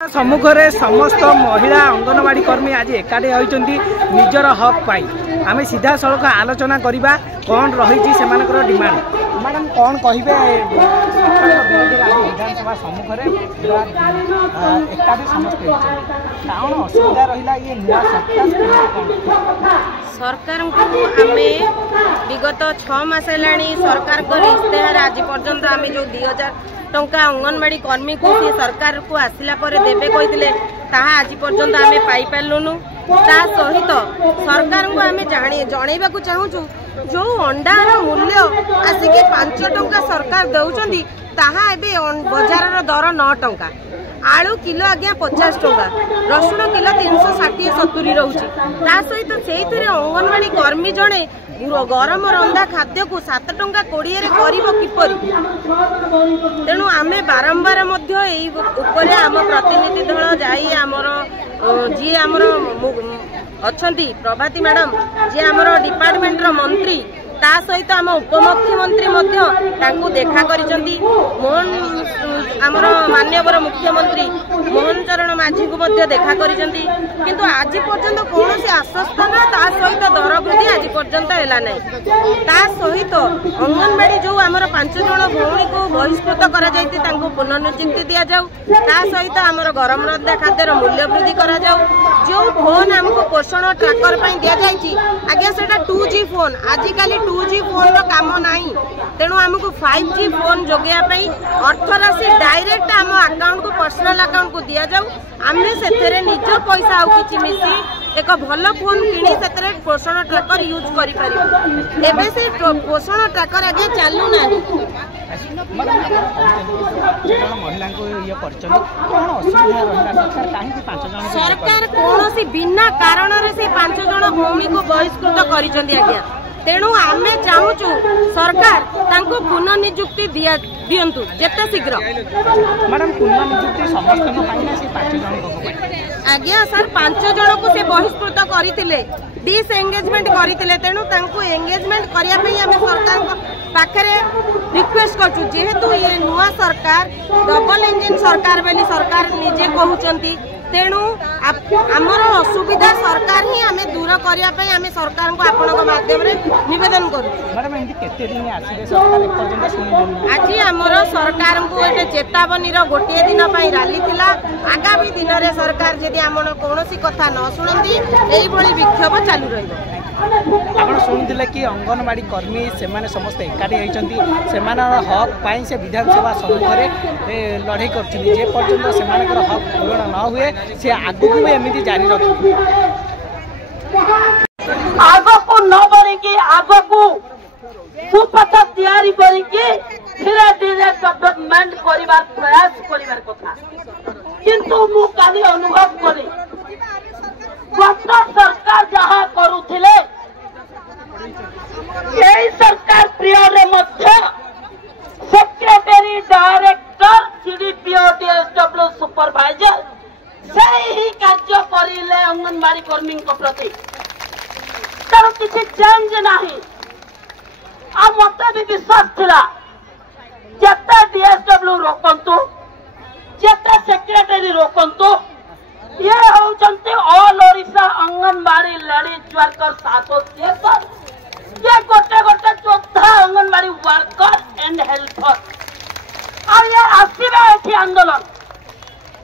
सम्मुखें समस्त महिला अंगनवाड़ी कर्मी आज एकाठी होती निजर हक पाई आम सीधा सड़क आलोचना करवा कौन रही से डिमांड मैडम कौन कहे विधानसभा सम्मुखें एकाठी समस्त कौन असुविधा रहा ये नुआ सरकार को आम विगत 6 मास है सरकार इश्तेहार आज पर्यंत आम जो 2000 टंका अंगनवाड़ी कर्मी को सी सरकार को आसला देवे कहते आज पर्यंत आम पाइलुनु ता सहित सरकार को आम जनइबा चाहूँ जो अंडार मूल्य आसिक 5 टंका सरकार दौरान ताहा एबे बजार दर 9 टंका आलू किलो आज्ञा 50 टंका रसुण किलो 360-70 रोचे सहित से अंगनवाड़ी कर्मी जड़े गरम रंधा खाद्य को 7 टंका 20 किपर तेणु आम बारंबार उपरे आम प्रतिनिधि दल जाई आमर जी आमर अच्छी प्रभाती मैडम जी आमर डिपार्टमेंट मंत्री ता सहित आम उपमुख्यमंत्री देखा करिसेंती मोहन आमर माननीय मुख्यमंत्री मोहन चरण माझी को देखा करिसेंती किंतु आज पर्यंत कौन आश्वासन ता सहित दर वृद्धि आज पर्यंत है ना ता सहित अंगनवाड़ी जो आमर 5 जन भौणी को बहिष्कृत करा जायति तांको पुनर्नियुक्ति दिया जाऊ ता सहित आमर गरम रंधा खाद्यर मूल्य वृद्धि करा जाऊ जो फोन हमको पोषण ट्रैकर पई दिया जायछि आगे सेटा 2G फोन आजिकल 2G फोन रो काम नाही तेणु हमको 5G फोन जोगिया पई अर्थ राशि डायरेक्ट आम अकाउंट को पर्सनल अकाउंट को दिया जाऊ आमे सेथरे निज पैसा आउ किछि मिसी एक भल फोन किणी सेथरे पोषण ट्रैकर यूज करि पारिबो एबे से पोषण ट्रैकर आगे चालू नाही सरकार कौन बिना कारण से 5 जन भूमि को बहिष्कृत कर तेणु आम चाहूँ सरकार तांको पुनर्नियुक्ति दियंतु जेते शीघ्र मैडम पुनर्नियुक्ति समस्त आज्ञा सर 5 जन को से बहिष्कृत करते डिसएंगेजमेंट करते तेणु तांको एंगेजमेंट करिया पई आमे सरकार पाखरे रिक्वेस्ट करछु जेहेतु ये नुआ सरकार डबल इंजिन सरकार बोली सरकार निजे कहउचंती तेणु आमर असुविधा सरकार ही आमे दूर करिया पई आमे सरकार को आपनक माध्यम रे निवेदन करू मैडम एंती केते दिन आसीबे सरकार एक पर्यंत सुनिलेनी आज आमर सरकार को एटे चेतावनी रो गोटे दिन पई रैली थिला आगामी दिन रे सरकार जदि आमन कोनोसी कथा न सुनंती एई भली विक्षोभ चालू रहइबो आप शुणुले कि अंगनवाड़ी कर्मी से समस्त एकाठी होती से हक पाई से विधानसभा सम्मुखें लड़ाई करपर्यंत से हक पूरण न हुए से आगू भी एमती जारी रख आग को न बढ़ी आग को सुपथ तैयारी धीरे धीरे डेवलपमेंट कर प्रयास कर कथा किंतु मु काली अनुभव करी गत सरकार जहाँ करुथिले यही सरकार प्रियरे मध्य secretary director CDPO DSW supervisor से ही कार्य करिले अंगनवाड़ी कर्मी प्रति तार किसी चेंज नहीं आ मत भी विश्वास थिला जेते डीएसडब्ल्यू रोकंतु जेते सेक्रेटरी रोकंतु ये होचंती all Odisha anganwadi ladies workers association ये गोटे गोटे योद्धा अंगनवाड़ी वर्कर एंड हेल्पर और ये आसीबे एठी आंदोलन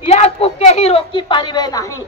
या को केही रोकी पारिबे नहीं।